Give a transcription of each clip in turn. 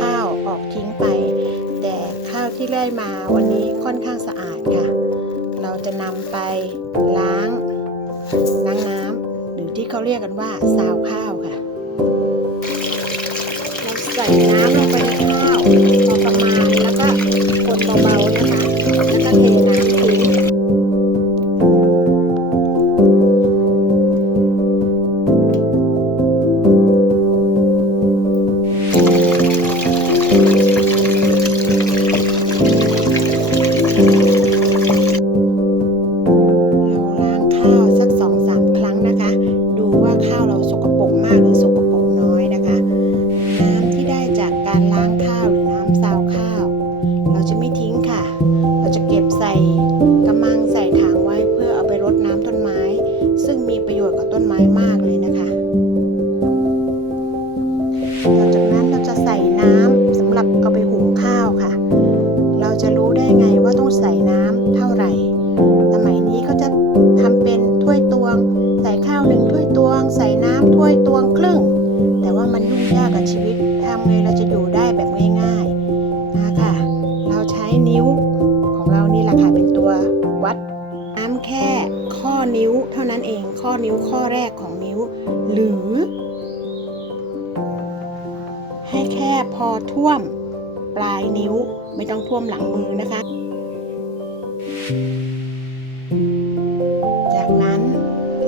ข้าวออกทิ้งไป แต่ข้าวที่ได้มาวันนี้ค่อนข้างสะอาดค่ะ เราจะนำไปล้างล้างน้ำหรือที่เขาเรียกกันว่าซาวข้าวค่ะ เราใส่น้ำ bye. หรือ ให้แค่พอท่วมปลายนิ้วไม่ต้องท่วมหลังมือนะคะ จากนั้น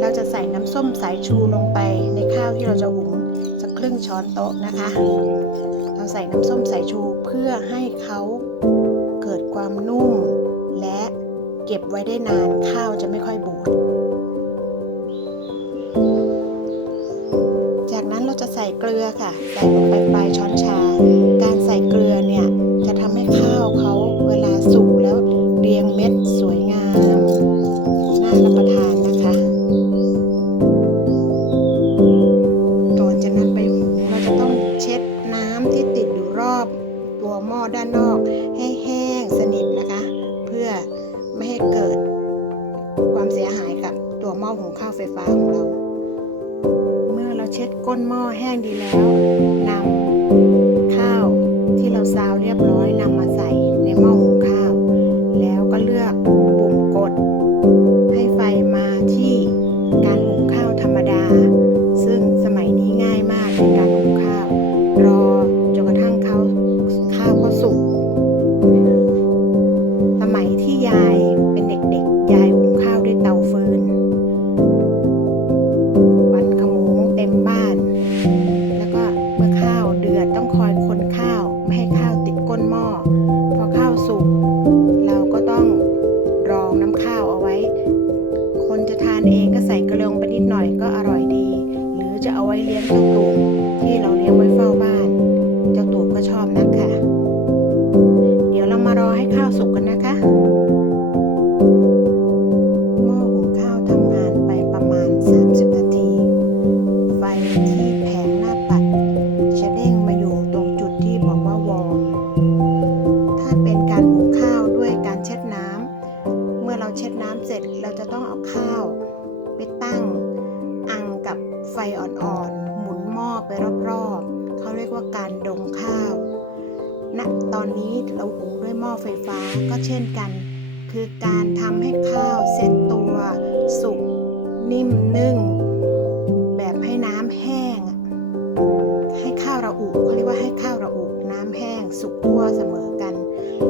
เราจะใส่น้ำส้มสายชูลงไปในข้าวที่เราจะหุงสักครึ่งช้อนโต๊ะนะคะ เราใส่น้ำส้มสายชูเพื่อให้เขาเกิดความนุ่ม และเก็บไว้ได้นานข้าวจะไม่ค่อยบูด เราจะใส่เกลือค่ะ ใส่ลงไปปลายช้อนชา การใส่เกลือเนี่ย จะทำให้ข้าวเขาเวลาสุกแล้วเรียงเม็ดสวยงามน่ารับประทานนะคะก่อนจะนำไปหุงเราจะต้องเช็ดน้ำที่ติดอยู่รอบ ตัวหม้อด้านนอกให้แห้งสนิทนะคะ เพื่อไม่ให้เกิดความเสียหายกับตัวหม้อหุงข้าวไฟฟ้าของเรา เช็ดก้นหม้อแห้งดีแล้วนำข้าวที่เราซาวเรียบร้อยนำมาใส่ในหม้อหุงข้าว แล้วก็เลือก ไฟอ่อนๆ หมุนหม้อไปรอบๆ เขาเรียกว่าการดงข้าวณตอนนี้เราหุงด้วยหม้อไฟฟ้าก็เช่นกัน คือการทำให้ข้าวเซ็ตตัว สุกนิ่มนึ่ง แบบให้น้ำแห้ง ให้ข้าวระอุเขาเรียกว่าให้ข้าวระอุน้ำแห้ง สุกทั่วเสมอกัน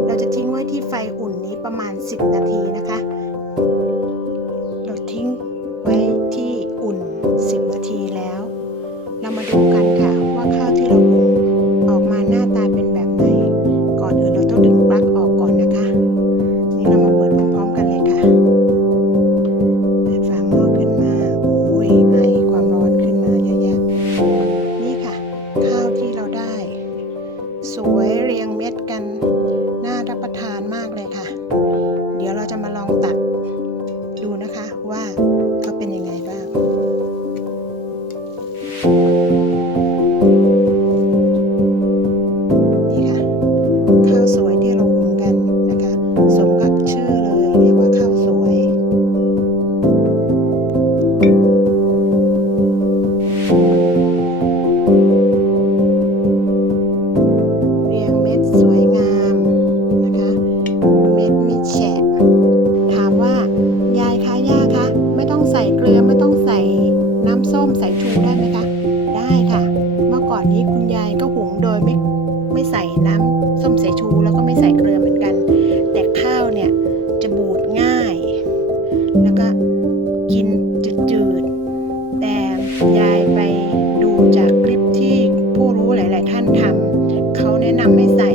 เราจะทิ้งไว้ที่ไฟอุ่นนี้ประมาณ 10 นาทีนะคะ รียงเม็ดกัน น่ารับประทานมากเลยค่ะ เดี๋ยวเราจะมาลองตัก แนะนำให้ใส่